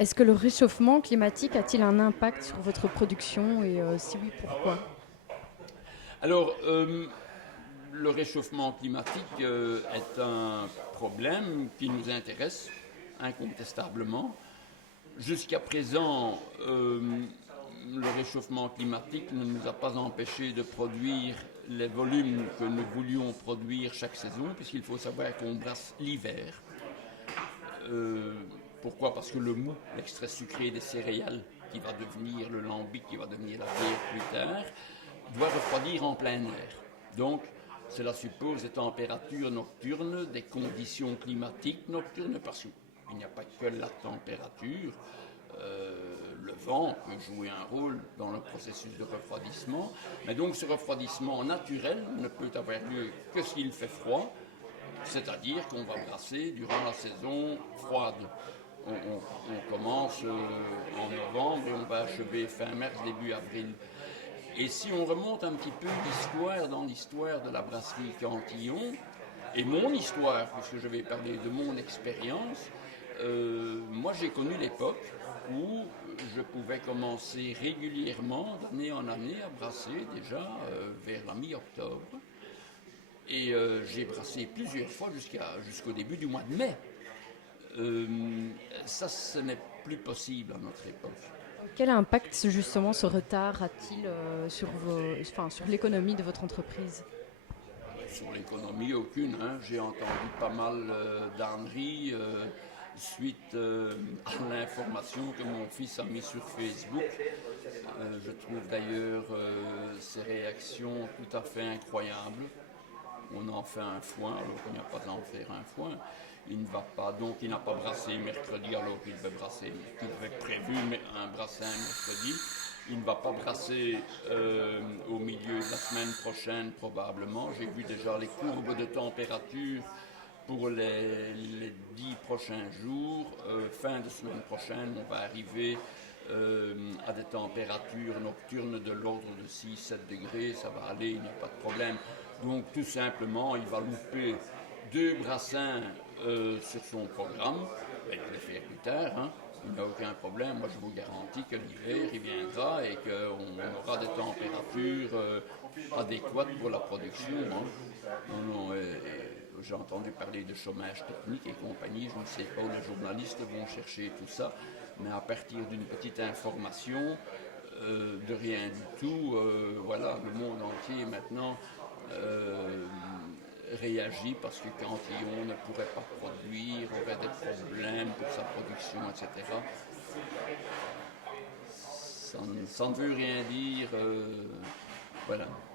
Est-ce que le réchauffement climatique a-t-il un impact sur votre production et si oui, pourquoi? Alors, le réchauffement climatique est un problème qui nous intéresse incontestablement. Jusqu'à présent, le réchauffement climatique ne nous a pas empêché de produire les volumes que nous voulions produire chaque saison, puisqu'il faut savoir qu'on brasse l'hiver. Euh, Pourquoi? Parce que le mou, l'extrait sucré des céréales, qui va devenir le lambic, qui va devenir la bière plus tard, doit refroidir en plein air. Donc, cela suppose des températures nocturnes, des conditions climatiques nocturnes, parce qu'il n'y a pas que la température. Le vent peut jouer un rôle dans le processus de refroidissement, mais donc ce refroidissement naturel ne peut avoir lieu que s'il fait froid, c'est-à-dire qu'on va brasser durant la saison froide. On commence en novembre et on va achever fin mars, début avril. Et si on remonte un petit peu l'histoire dans l'histoire de la brasserie Cantillon, et mon histoire, puisque je vais parler de mon expérience, moi j'ai connu l'époque où je pouvais commencer régulièrement, d'année en année, à brasser déjà vers la mi-octobre. Et j'ai brassé plusieurs fois jusqu'au début du mois de mai. Euh, Ça, ce n'est plus possible à notre époque. Quel impact justement ce retard a-t-il sur l'économie de votre entreprise? Sur l'économie, aucune. Hein. J'ai entendu pas mal d'âneries suite à l'information que mon fils a mis sur Facebook. Je trouve d'ailleurs ses réactions tout à fait incroyables. On en fait un foin alors qu'il n'y a pas à en faire un foin. Il ne va pas, donc il n'a pas brassé mercredi alors qu'il devait brasser, qu'il avait prévu un brassin mercredi. Il ne va pas brasser au milieu de la semaine prochaine probablement. J'ai vu déjà les courbes de température pour les 10 prochains jours. Fin de semaine prochaine, on va arriver à des températures nocturnes de l'ordre de 6-7 degrés. Ça va aller, il n'y a pas de problème. Donc tout simplement, il va louper deux brassins sur son programme. Ben, il va les faire plus tard. Hein. Il n'y a aucun problème. Moi, je vous garantis que l'hiver, il viendra et qu'on aura des températures adéquates pour la production. Hein. Non, non, j'ai entendu parler de chômage technique et compagnie. Je ne sais pas où les journalistes vont chercher tout ça. Mais à partir d'une petite information, de rien du tout, voilà, le monde entier maintenant euh, réagit parce que Cantillon ne pourrait pas produire, aurait des problèmes pour sa production, etc. Ça ne veut rien dire. Voilà.